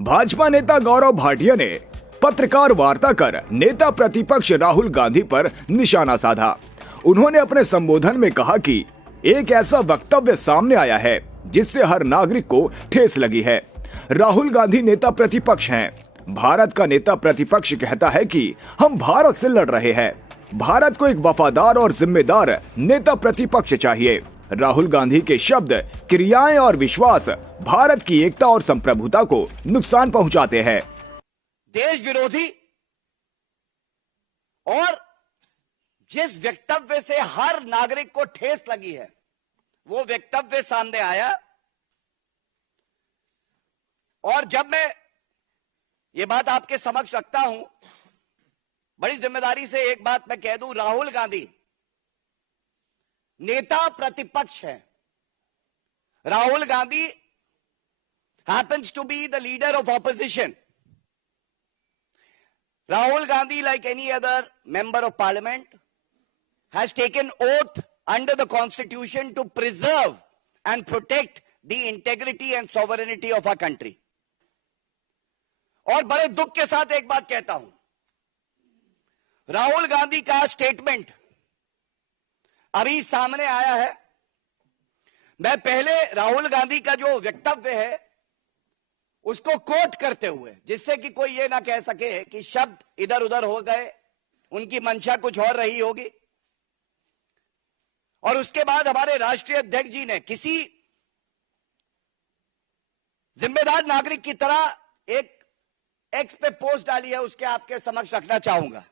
भाजपा नेता गौरव भाटिया ने पत्रकार वार्ता कर नेता प्रतिपक्ष राहुल गांधी पर निशाना साधा। उन्होंने अपने संबोधन में कहा कि एक ऐसा वक्तव्य सामने आया है जिससे हर नागरिक को ठेस लगी है। राहुल गांधी नेता प्रतिपक्ष हैं। भारत का नेता प्रतिपक्ष कहता है कि हम भारत से लड़ रहे हैं। भारत को एक वफादार और जिम्मेदार नेता प्रतिपक्ष चाहिए। राहुल गांधी के शब्द, क्रियाएं और विश्वास भारत की एकता और संप्रभुता को नुकसान पहुंचाते हैं। देश विरोधी और जिस वक्तव्य से हर नागरिक को ठेस लगी है, वो वक्तव्य सामने आया। और जब मैं ये बात आपके समक्ष रखता हूं, बड़ी जिम्मेदारी से एक बात मैं कह दूं, राहुल गांधी नेता प्रतिपक्ष है। Rahul Gandhi happens to be the leader of opposition. Rahul Gandhi, like any other member of parliament, has taken oath under the constitution to preserve and protect the integrity and sovereignty of our country. और बड़े दुख के साथ एक बात कहता हूं, राहुल गांधी का स्टेटमेंट अभी सामने आया है। मैं पहले राहुल गांधी का जो वक्तव्य है उसको कोट करते हुए, जिससे कि कोई ये ना कह सके कि शब्द इधर उधर हो गए, उनकी मंशा कुछ और रही होगी। और उसके बाद हमारे राष्ट्रीय अध्यक्ष जी ने किसी जिम्मेदार नागरिक की तरह एक एक्स पे पोस्ट डाली है, उसके आपके समक्ष रखना चाहूंगा।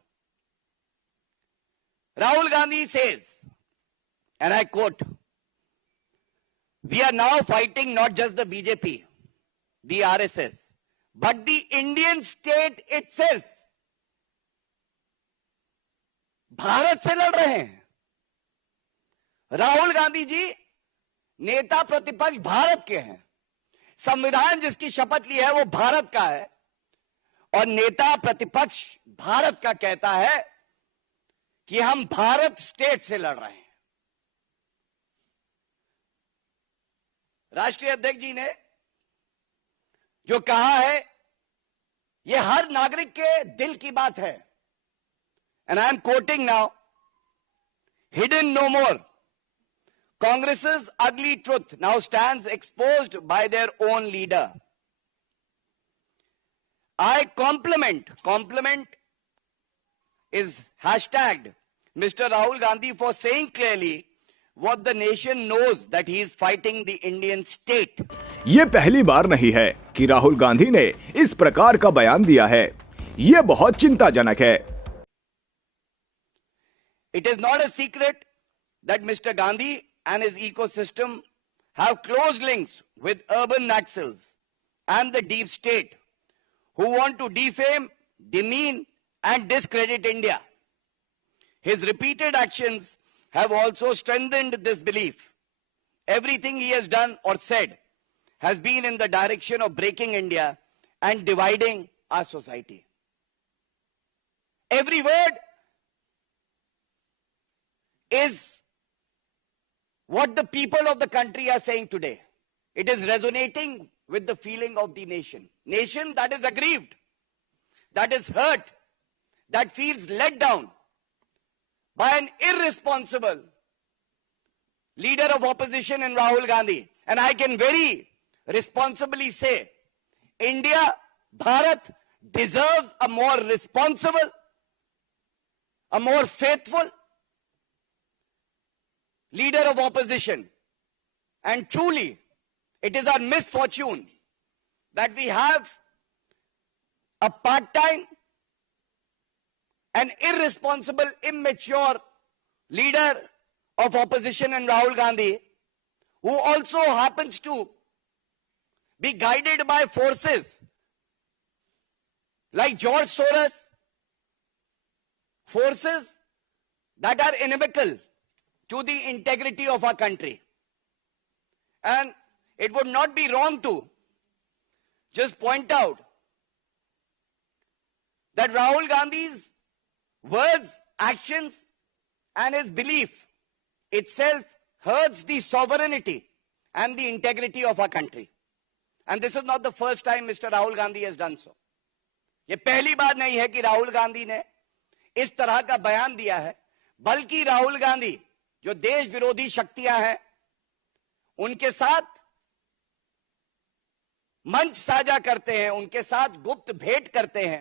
Rahul Gandhi says, and I quote, "We are now fighting not just the BJP, the RSS, but the Indian state itself." Bharat से लड़ रहे हैं राहुल गांधी जी। नेता प्रतिपक्ष भारत के हैं। संविधान जिसकी शपथ ली है वो भारत का है, और नेता प्रतिपक्ष भारत का कहता है कि हम भारत स्टेट से लड़ रहे हैं। राष्ट्रीय अध्यक्ष जी ने जो कहा है, यह हर नागरिक के दिल की बात है। And I am quoting now, "Hidden no more. Congress's ugly truth now stands exposed by their own leader. I compliment is hashtagged Mr. Rahul Gandhi for saying clearly what the nation knows, that he is fighting the Indian state." ये पहली बार नहीं है कि राहुल गांधी ने इस प्रकार का बयान दिया है। ये बहुत चिंताजनक है। It is not a secret that Mr. Gandhi and his ecosystem have close links with urban naxals and the deep state, who want to defame, demean, and discredit India. His repeated actions have also strengthened this belief. Everything he has done or said has been in the direction of breaking India and dividing our society. Every word is what the people of the country are saying today. It is resonating with the feeling of the nation. Nation that is aggrieved, that is hurt, that feels let down by an irresponsible leader of opposition in Rahul Gandhi. And I can very responsibly say, India, Bharat, deserves a more responsible, a more faithful leader of opposition. And truly, it is our misfortune that we have a part-time and irresponsible, immature leader of opposition in Rahul Gandhi, who also happens to be guided by forces like George Soros, forces that are inimical to the integrity of our country. And it would not be wrong to just point out that Rahul Gandhi's words, actions, and his belief itself hurts the sovereignty and the integrity of our country. And this is not the first time Mr. Rahul Gandhi has done so. ये पहली बार नहीं है कि राहुल गांधी ने इस तरह का बयान दिया है, बल्कि राहुल गांधी जो देश विरोधी शक्तियां हैं उनके साथ मंच साझा करते हैं, उनके साथ गुप्त भेंट करते हैं